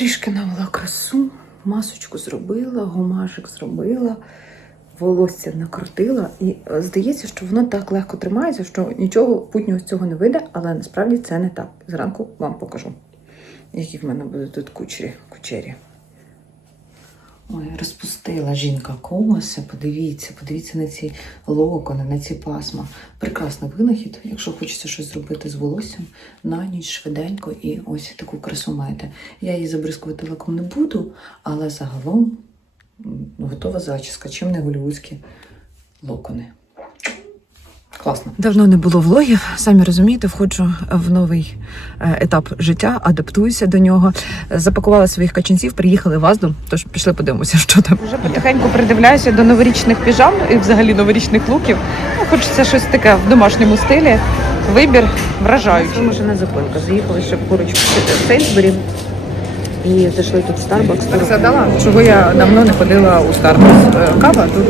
Трішки навела красу, масочку зробила, гумашик зробила, волосся накрутила. І е, здається, що воно так легко тримається, що нічого путнього з цього не вийде, але насправді це не так. Зранку вам покажу, які в мене будуть тут кучері. кучері. Ой, розпустила жінка коси. Подивіться, подивіться на ці локони, на ці пасма. Прекрасний винахід, якщо хочеться щось зробити з волоссям на ніч швиденько і ось таку красу маєте. Я її забризкувати лаком не буду, але загалом готова зачіска, чим не голівудські локони. Класно. Давно не було влогів. Самі розумієте, входжу в новий е, етап життя, адаптуюся до нього. Запакувала своїх качанців, приїхали в Азду, тож пішли подивимося, що там. Вже потихеньку придивляюся до новорічних піжам і взагалі новорічних луків. Ну, хочеться щось таке в домашньому стилі. Вибір вражаючий. Це машина зупинка. Заїхали ще поруч в Сейнсбері. І зайшли тут в Starbucks. Так згадала, чого я давно не ходила у Starbucks. Е, Кава тут,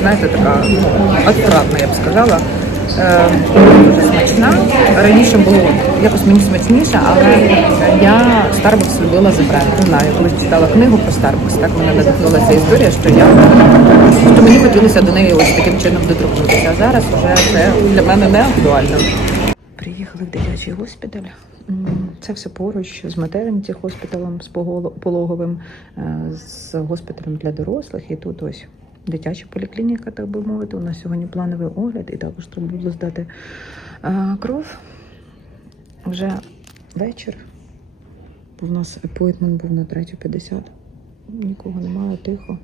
знаєте, така акуратна, я б сказала. Е, Дуже смачна. Раніше було якось мені смачніше, але я Starbucks любила за бренд. Не знаю, колись читала книгу про Starbucks, так мене надихнула ця історія, що я що мені хотілося до неї ось таким чином доторкнутися. А зараз вже це для мене не актуально. Приїхали в дитячий госпіталь. Це все поруч з материнті госпіталем, з пологовим, е, з госпіталем для дорослих. І тут ось дитяча поліклініка, так би мовити. У нас сьогодні плановий огляд, і також треба було здати е, кров. Вже вечір. В нас апойтмент був на 3.50. Нікого немає, тихо.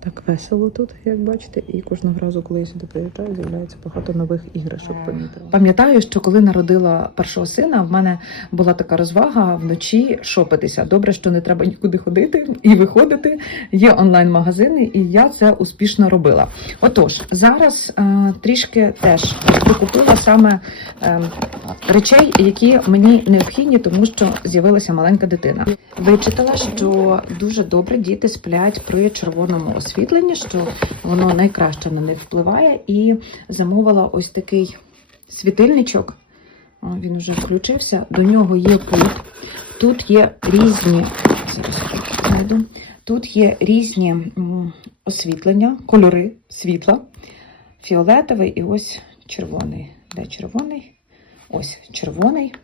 Так весело тут, як бачите, і кожного разу, коли я сюди приїжджаю, з'являється багато нових іграшок. Помітила. Пам'ятаю, що коли народила першого сина, в мене була така розвага вночі шопитися. Добре, що не треба нікуди ходити і виходити. Є онлайн-магазини, і я це успішно робила. Отож, зараз е, трішки теж докупила саме е, речей, які мені необхідні, тому що з'явилася маленька дитина. Вичитала, що дуже добре діти сплять при червоному освітленні, що воно найкраще на них впливає, і замовила ось такий світильничок. Він вже включився. До нього є пульт. Тут є різні. Знайду. Тут є різні освітлення, кольори світла, фіолетовий і ось червоний. Де червоний? Ось червоний.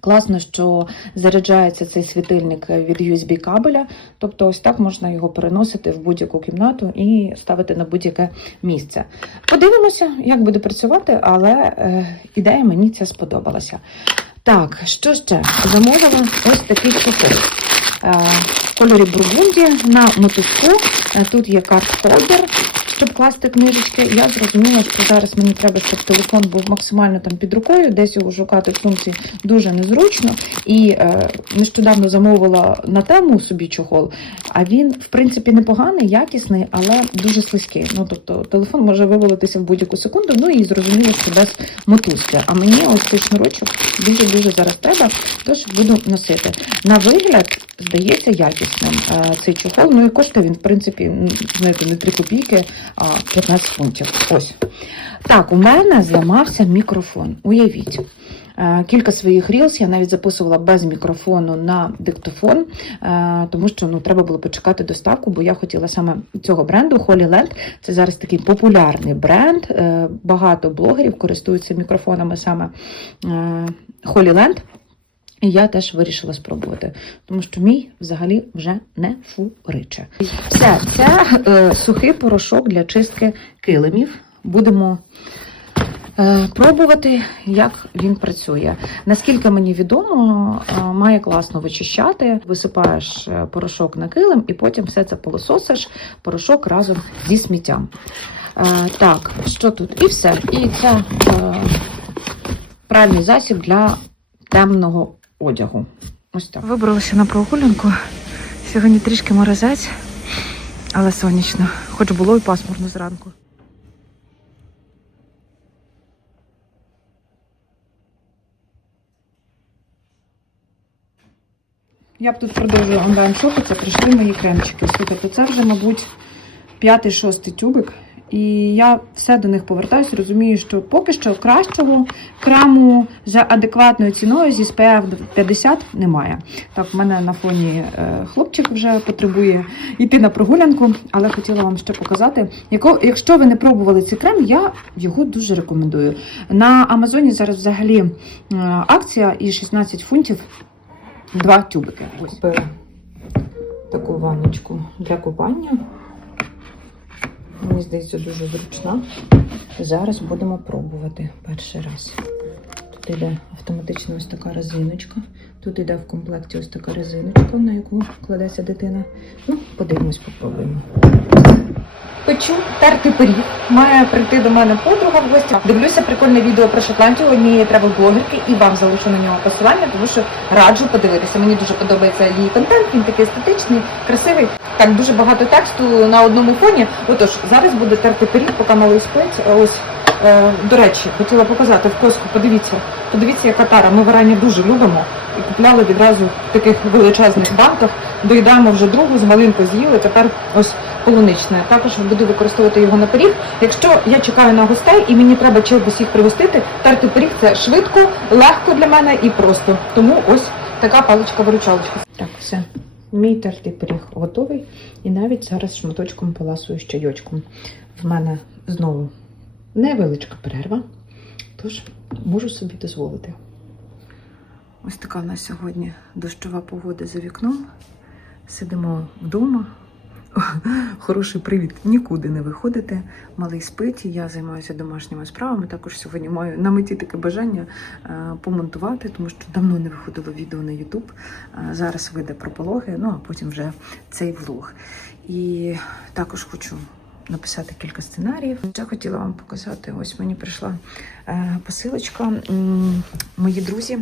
Класно, що заряджається цей світильник від USB кабеля, тобто ось так можна його переносити в будь-яку кімнату і ставити на будь-яке місце. Подивимося, як буде працювати, але е, ідея мені ця сподобалася. Так, що ще? Замовила ось такий чохол. Е, в кольорі бургунді на мотузку. Е, Тут є карт-холдер, щоб класти книжечки. Я зрозуміла, що зараз мені треба, щоб телефон був максимально там під рукою, десь його шукати в сумці дуже незручно. І е, нещодавно замовила на тему собі чохол, а він, в принципі, непоганий, якісний, але дуже слизький. Ну, тобто телефон може вивалитися в будь-яку секунду, ну і зрозуміло, що без мотузки. А мені ось цей шнурочок дуже-дуже зараз треба, тож буду носити. На вигляд, здається, якісним е, цей чохол. Ну і коштує він, в принципі, знаєте, не 3 копійки, 15 фунтів. Ось. Так, у мене зламався мікрофон. Уявіть. Е, Кілька своїх рілс я навіть записувала без мікрофону на диктофон, е, тому що ну, треба було почекати доставку, бо я хотіла саме цього бренду Holy Land. Це зараз такий популярний бренд. е, Багато блогерів користуються мікрофонами саме Holy Land. І я теж вирішила спробувати, тому що мій взагалі вже не фуриче. Все, це е, сухий порошок для чистки килимів. Будемо е, пробувати, як він працює. Наскільки мені відомо, е, має класно вичищати. Висипаєш е, порошок на килим і потім все це полососиш, порошок разом зі сміттям. Е, так, що тут? І все. І це е, пральний засіб для темного одягу. Ось так. Вибралася на прогулянку. Сьогодні трішки морозець, але сонячно. Хоч було і пасмурно зранку. Я б тут продовжую онлайн шопитися, прийшли мої кремчики. Слухайте, це вже, мабуть, п'ятий-шостий тюбик. І я все до них повертаюся, розумію, що поки що кращого краму за адекватною ціною зі SPF 50 немає. Так, в мене на фоні е, хлопчик вже потребує йти на прогулянку, але хотіла вам ще показати. Якщо ви не пробували цей крем, я його дуже рекомендую. На Амазоні зараз взагалі е, акція і 16 фунтів два тюбики. Ось. Купила таку ванночку для купання. Мені здається, дуже зручна. Зараз будемо пробувати перший раз. Тут йде автоматично ось така резиночка. Тут йде в комплекті ось така резиночка, на яку кладеться дитина. Ну, подивимось, попробуємо. Печу терти пиріг. Має прийти до мене подруга в гості. Дивлюся прикольне відео про Шотландію однієї тревел-блогерки і вам залишу на нього посилання, тому що раджу подивитися. Мені дуже подобається її контент, він такий естетичний, красивий. Так, дуже багато тексту на одному фоні. Отож, зараз буде терти пиріг, поки малий спить. Ось, е, до речі, хотіла показати в коску. Подивіться, подивіться, яка тара. Ми варення дуже любимо і купляли відразу в таких величезних банках. Доїдаємо вже другу, з малинкою з'їли. Тепер ось полуничне. Також буду використовувати його на пиріг. Якщо я чекаю на гостей і мені треба чимось їх пригостити, терти пиріг це швидко, легко для мене і просто. Тому ось така паличка-виручалочка. Так, все. Мій тертий пиріг готовий. І навіть зараз шматочком поласую з чайочком. В мене знову невеличка перерва, тож можу собі дозволити. Ось така в нас сьогодні дощова погода за вікном. Сидимо вдома. Хороший привід нікуди не виходити. Малий спить, я займаюся домашніми справами. Також сьогодні маю на меті таке бажання е, помонтувати, тому що давно не виходило відео на YouTube. Е, Зараз вийде про пологи, ну а потім вже цей влог. І також хочу написати кілька сценаріїв. Ще хотіла вам показати. Ось мені прийшла е, посилочка. Мої друзі.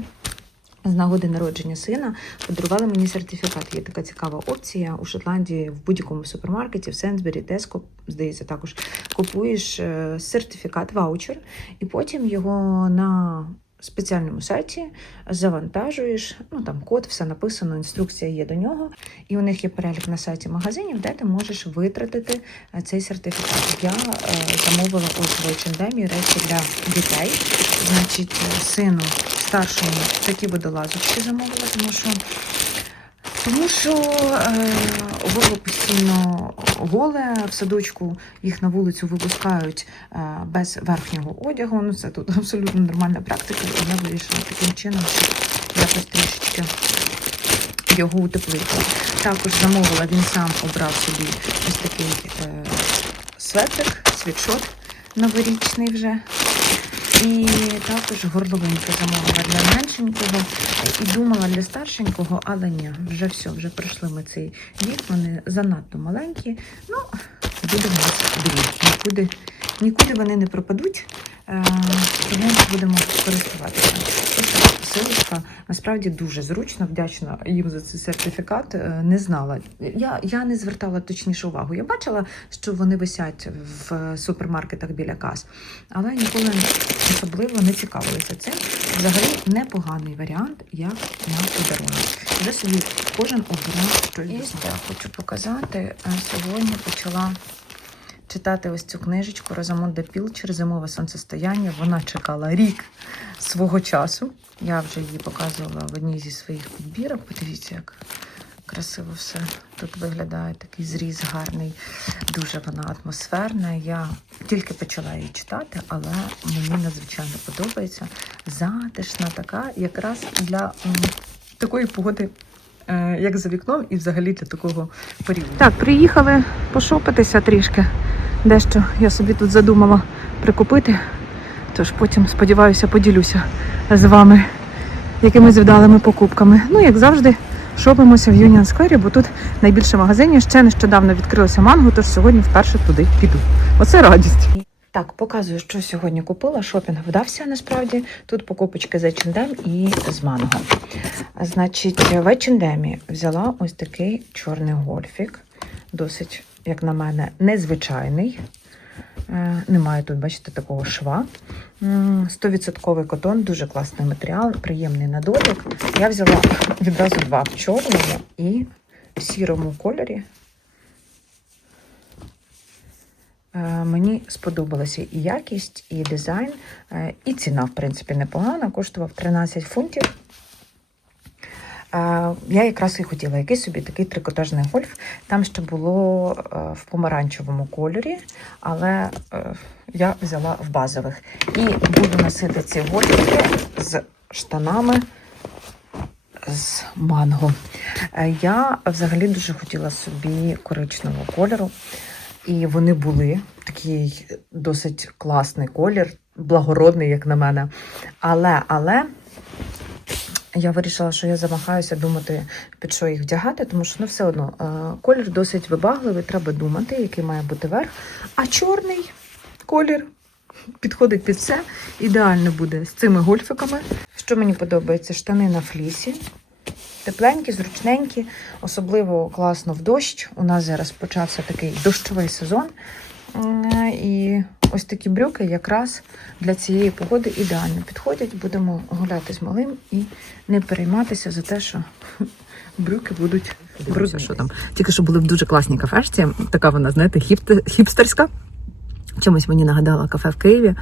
З нагоди народження сина подарували мені сертифікат. Є така цікава опція у Шотландії в будь-якому супермаркеті, в Сенсбері, Теско, здається, також купуєш е, сертифікат, ваучер, і потім його на спеціальному сайті завантажуєш. Ну там код, все написано, інструкція є до нього. І у них є перелік на сайті магазинів, де ти можеш витратити е, цей сертифікат. Я е, замовила ось в H&M речі для дітей. Значить, е, сину старшому такі водолазочки замовила, тому що. Тому що е, горло постійно голе в садочку, їх на вулицю випускають е, без верхнього одягу. Ну це тут абсолютно нормальна практика, і я вирішила таким чином, щоб якось трішечки його утеплити. Також замовила, він сам обрав собі ось такий е, светрик, світшот новорічний вже. І також горловинки замовила для меншенького і думала для старшенького, але ні, вже все, вже пройшли ми цей вік, вони занадто маленькі. Ну, буде в нас дріб. Нікуди, нікуди вони не пропадуть, е, тому будемо користуватися. Посилочка. Насправді дуже зручно, вдячна їм за цей сертифікат. Е, Не знала. Я, я не звертала точніше увагу. Я бачила, що вони висять в супермаркетах біля кас, але ніколи особливо не цікавилися цим. Взагалі непоганий варіант, як на подарунок. Вже собі кожен щось. І я хочу показати. Е, Сьогодні почала читати ось цю книжечку Розамонда Пілчер Зимове сонцестояння. Вона чекала рік свого часу. Я вже її показувала в одній зі своїх підбірок. Подивіться, як красиво все тут виглядає. Такий зріз гарний, дуже вона атмосферна. Я тільки почала її читати, але мені надзвичайно подобається. Затишна така, якраз для такої погоди. е, Як за вікном, і взагалі для такого періоду. Так, приїхали пошопитися трішки. Дещо я собі тут задумала прикупити. Тож потім, сподіваюся, поділюся з вами якимись вдалими покупками. Ну, як завжди, шопимося в Юніон Сквері, бо тут найбільше магазинів. Ще нещодавно відкрилося манго, тож сьогодні вперше туди піду. Оце радість. Так, показую, що сьогодні купила. Шопінг вдався насправді. Тут покупочки з H&M і з манго. Значить, в H&M взяла ось такий чорний гольфік. Досить, як на мене, незвичайний. Е, Немає тут, бачите, такого шва. М, 100% котон, дуже класний матеріал, приємний на дотик. Я взяла відразу два в чорному і в сірому кольорі. Е, Мені сподобалася і якість, і дизайн, е, і ціна, в принципі, непогана. Коштував 13 фунтів. Я якраз і хотіла якийсь собі такий трикотажний гольф. Там ще було е, в помаранчевому кольорі, але е, я взяла в базових. І буду носити ці гольфики з штанами з манго. Е, Я взагалі дуже хотіла собі коричневого кольору, і вони були такий досить класний колір, благородний, як на мене. Але, але я вирішила, що я замахаюся думати, під що їх вдягати, тому що ну все одно е, колір досить вибагливий, треба думати, який має бути верх. А чорний колір підходить під все. Ідеально буде з цими гольфиками. Що мені подобається, штани на флісі. Тепленькі, зручненькі, особливо класно в дощ. У нас зараз почався такий дощовий сезон. І ось такі брюки якраз для цієї погоди ідеально підходять. Будемо гуляти з малим і не перейматися за те, що брюки будуть брудні. Що там? Тільки що були в дуже класній кафешці. Така вона, знаєте, хіп... хіпстерська. Чомусь мені нагадала кафе в Києві.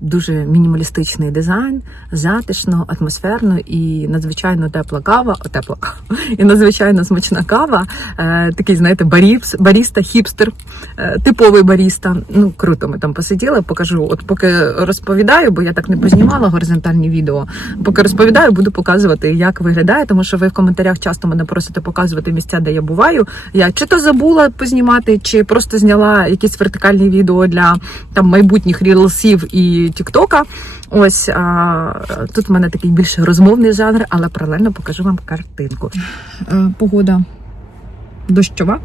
Дуже мінімалістичний дизайн, затишно, атмосферно і надзвичайно тепла кава, о, тепла кава, і надзвичайно смачна кава. Е, такий, знаєте, баріпс, баріста, хіпстер, е, типовий баріста. Ну, круто, ми там посиділи, покажу. От поки розповідаю, бо я так не познімала горизонтальні відео. Поки розповідаю, буду показувати, як виглядає, тому що ви в коментарях часто мене просите показувати місця, де я буваю. Я чи то забула познімати, чи просто зняла якісь вертикальні відео для там майбутніх рілсів і Тіктока. Ось а, тут в мене такий більш розмовний жанр, але паралельно покажу вам картинку. Е, Погода дощова.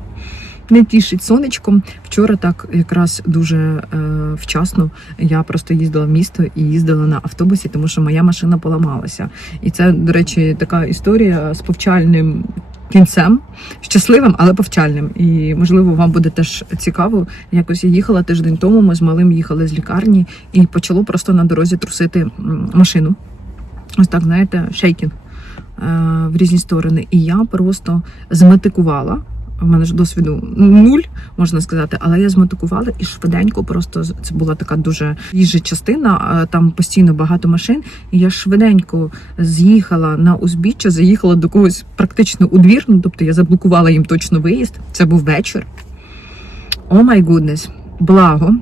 Не тішить сонечком. Вчора так якраз дуже е, вчасно. Я просто їздила в місто і їздила на автобусі, тому що моя машина поламалася. І це, до речі, така історія з повчальним кінцем, щасливим, але повчальним. І можливо, вам буде теж цікаво. Якось я їхала тиждень тому. Ми з малим їхали з лікарні і почало просто на дорозі трусити машину. Ось так, знаєте, шейкінг е, в різні сторони. І я просто зметикувала. У мене ж досвіду нуль, можна сказати, але я змотикувала і швиденько просто це була така дуже їжа частина. Там постійно багато машин. І я швиденько з'їхала на узбіччя, заїхала до когось практично у двір. Ну тобто я заблокувала їм точно виїзд. Це був вечір. О май гуднес, благо,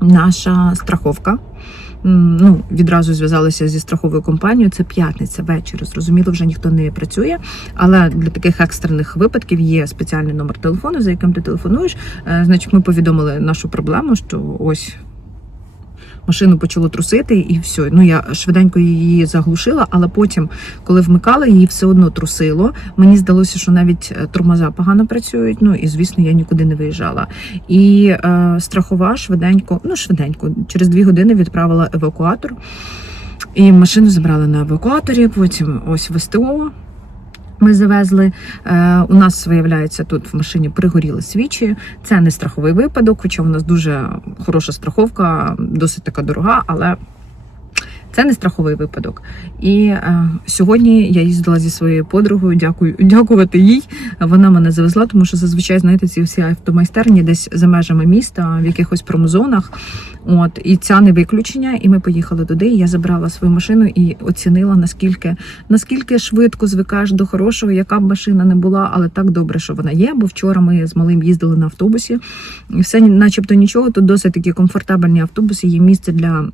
наша страховка. Ну, відразу зв'язалися зі страховою компанією. Це п'ятниця вечір. Зрозуміло, вже ніхто не працює. Але для таких екстрених випадків є спеціальний номер телефону, за яким ти телефонуєш. Е, Значить, ми повідомили нашу проблему, що ось. Машину почало трусити, і все. Ну я швиденько її заглушила, але потім, коли вмикала, її все одно трусило. Мені здалося, що навіть е, тормоза погано працюють. Ну і звісно, я нікуди не виїжджала. І е, страхова швиденько, ну швиденько, через дві години відправила евакуатор. І машину забрали на евакуаторі. Потім ось в СТО ми завезли. Е, у нас виявляється тут в машині пригоріли свічі. Це не страховий випадок, хоча у нас дуже хороша страховка, досить така дорога, але. Це не страховий випадок. І е, сьогодні я їздила зі своєю подругою. Дякую, дякувати їй. Вона мене завезла, тому що зазвичай, знаєте, ці всі автомайстерні десь за межами міста, в якихось промзонах. От і ця не виключення. І ми поїхали туди. і Я забрала свою машину і оцінила наскільки наскільки швидко звикаєш до хорошого, яка б машина не була, але так добре, що вона є. Бо вчора ми з малим їздили на автобусі, і все, начебто, нічого. Тут досить такі комфортабельні автобуси. Є місце для.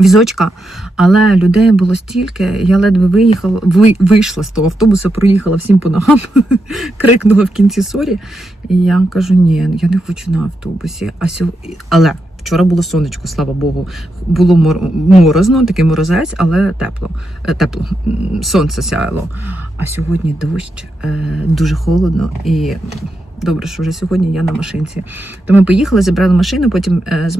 Візочка, але людей було стільки. Я ледве виїхала, ви, вийшла з того автобуса, проїхала всім по ногам, крикнула в кінці сорі. І я кажу: ні, я не хочу на автобусі. А сьо... Але вчора було сонечко, слава Богу. Було мор... морозно, такий морозець, але тепло. Е, Тепло. Сонце сяяло. А сьогодні дощ, е, дуже холодно і. Добре, що вже сьогодні я на машинці. То ми поїхали, забрали машину, потім е,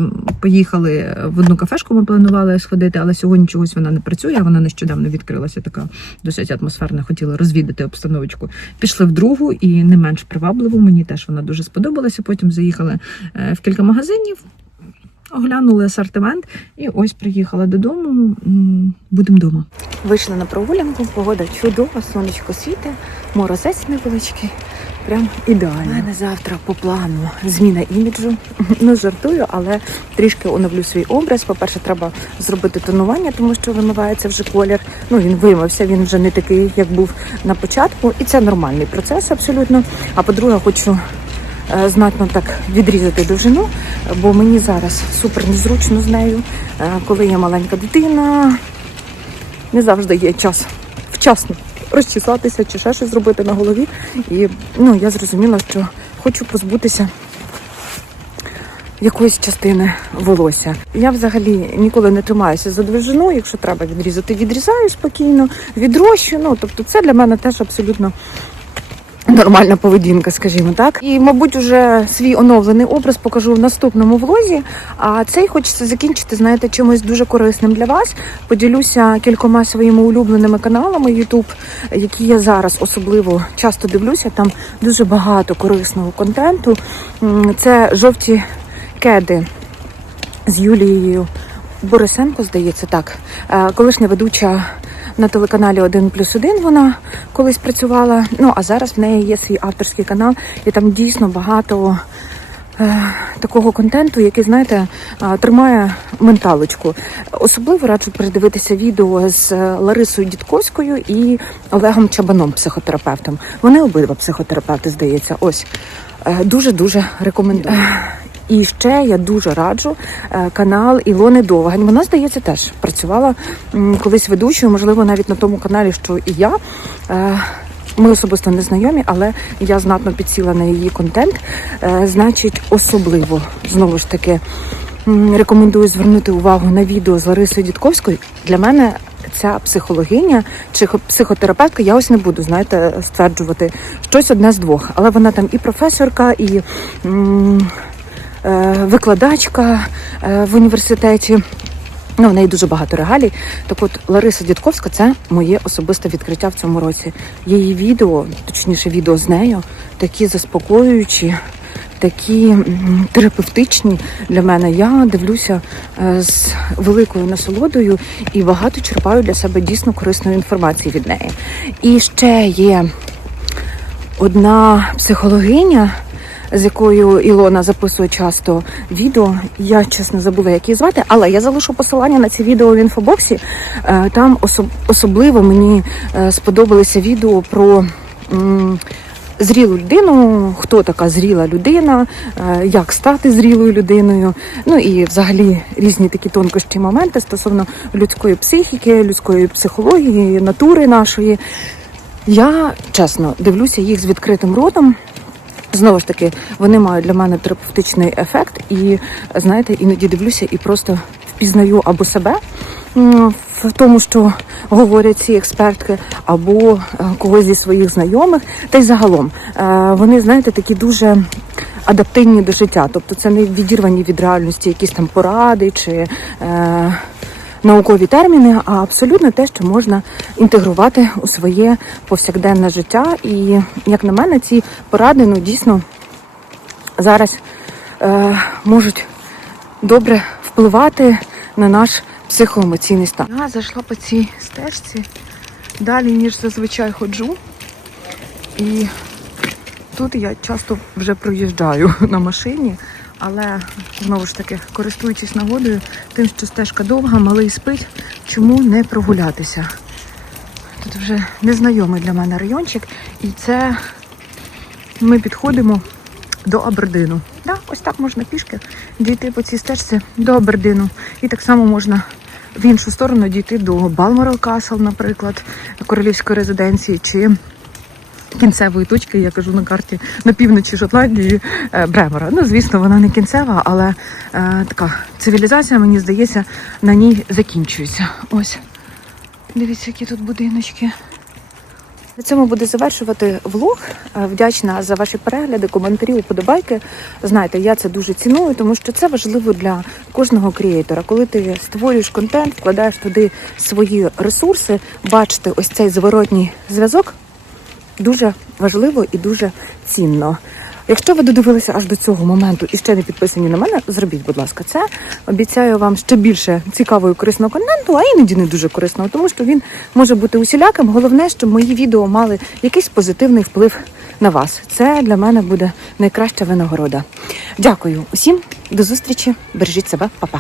поїхали в одну кафешку. Ми планували сходити, але сьогодні чогось вона не працює. Вона нещодавно відкрилася, така досить атмосферна. Хотіла розвідати обстановочку. Пішли в другу і не менш привабливу. Мені теж вона дуже сподобалася. Потім заїхали е, в кілька магазинів. Оглянули асортимент і ось приїхала додому. Будемо вдома. Вийшли на прогулянку, погода чудова, сонечко світить, морозець невеличкий. Прям ідеально. У мене завтра по плану зміна іміджу. Ну, жартую, але трішки оновлю свій образ. По-перше, треба зробити тонування, тому що вимивається вже колір. Ну, він вимився, він вже не такий, як був на початку. І це нормальний процес абсолютно. А по-друге, хочу е, знатно так відрізати довжину, бо мені зараз супер незручно з нею, Е, коли є маленька дитина. Не завжди є час вчасно розчесатися чи ще щось зробити на голові. І ну, я зрозуміла, що хочу позбутися якоїсь частини волосся. Я взагалі ніколи не тримаюся за довжину. Якщо треба відрізати, відрізаю спокійно, відрощу. Ну тобто, це для мене теж абсолютно. Нормальна поведінка, скажімо так. І, мабуть, уже свій оновлений образ покажу в наступному влозі. А цей хочеться закінчити, знаєте, чимось дуже корисним для вас. Поділюся кількома своїми улюбленими каналами YouTube, які я зараз особливо часто дивлюся. Там дуже багато корисного контенту. Це жовті кеди з Юлією Борисенко, здається, так. Е, Колишня ведуча на телеканалі 1 плюс 1 вона колись працювала. Ну а зараз в неї є свій авторський канал, і там дійсно багато. е, Такого контенту, який, знаєте, е, тримає менталочку. Особливо раджу передивитися відео з е, Ларисою Дідковською і Олегом Чабаном, психотерапевтом. Вони обидва психотерапевти, здається. Ось Е, дуже-дуже рекомендую. І ще я дуже раджу е, канал Ілони Довгань. Вона, здається, теж працювала колись ведучою, можливо, навіть на тому каналі, що і я. Е, Ми особисто не знайомі, але я знатно підсіла на її контент. Е, Значить, особливо знову ж таки рекомендую звернути увагу на відео з Ларисою Дідковською. Для мене ця психологиня чи хо- психотерапевтка, я ось не буду, знаєте, стверджувати щось одне з двох. Але вона там і професорка, і викладачка е, в університеті. Ну, в неї дуже багато регалій. Так от Лариса Дідковська це моє особисте відкриття в цьому році. Її відео, точніше, відео з нею, такі заспокоюючі, такі терапевтичні для мене. Я дивлюся е, з великою насолодою і багато черпаю для себе дійсно корисної інформації від неї. І ще є одна психологиня, з якою Ілона записує часто відео. Я чесно забула, як її звати, але я залишу посилання на ці відео в інфобоксі. Е, Там особливо мені е, сподобалися відео про. Зрілу людину, хто така зріла людина, е, як стати зрілою людиною, ну і взагалі різні такі тонкощі моменти стосовно людської психіки, людської психології, натури нашої. Я чесно дивлюся їх з відкритим ротом. Знову ж таки, вони мають для мене терапевтичний ефект, і знаєте, іноді дивлюся і просто впізнаю або себе в тому, що говорять ці експертки, або е, когось зі своїх знайомих. Та й загалом е, вони, знаєте, такі дуже адаптивні до життя. Тобто це не відірвані від реальності якісь там поради чи. Е, наукові терміни, а абсолютно те, що можна інтегрувати у своє повсякденне життя. І, як на мене, ці поради ну, дійсно зараз е, можуть добре впливати на наш психоемоційний стан. Я зайшла по цій стежці далі, ніж зазвичай ходжу. І тут я часто вже проїжджаю на машині, але знову ж таки, користуючись нагодою, тим, що стежка довга, малий спить, чому не прогулятися? Тут вже незнайомий для мене райончик, і це ми підходимо до Абердину. Да, ось так можна пішки дійти по цій стежці до Абердину. І так само можна в іншу сторону дійти до Балморал Касл, наприклад, королівської резиденції, чи кінцевої точки, я кажу на карті на півночі Шотландії е, Бремера. Ну, звісно, вона не кінцева, але е, така цивілізація, мені здається, на ній закінчується. Ось. Дивіться, які тут будиночки. На цьому буду завершувати влог. Е, Вдячна за ваші перегляди, коментарі, уподобайки. Знаєте, я це дуже ціную, тому що це важливо для кожного креатора. Коли ти створюєш контент, вкладаєш туди свої ресурси, бачити ось цей зворотній зв'язок дуже важливо і дуже цінно. Якщо ви додивилися аж до цього моменту і ще не підписані на мене, зробіть, будь ласка, це. Обіцяю вам ще більше цікавого і корисного контенту, а іноді не дуже корисного, тому що він може бути усіляким. Головне, щоб мої відео мали якийсь позитивний вплив на вас. Це для мене буде найкраща винагорода. Дякую усім, до зустрічі. Бережіть себе, Па-па.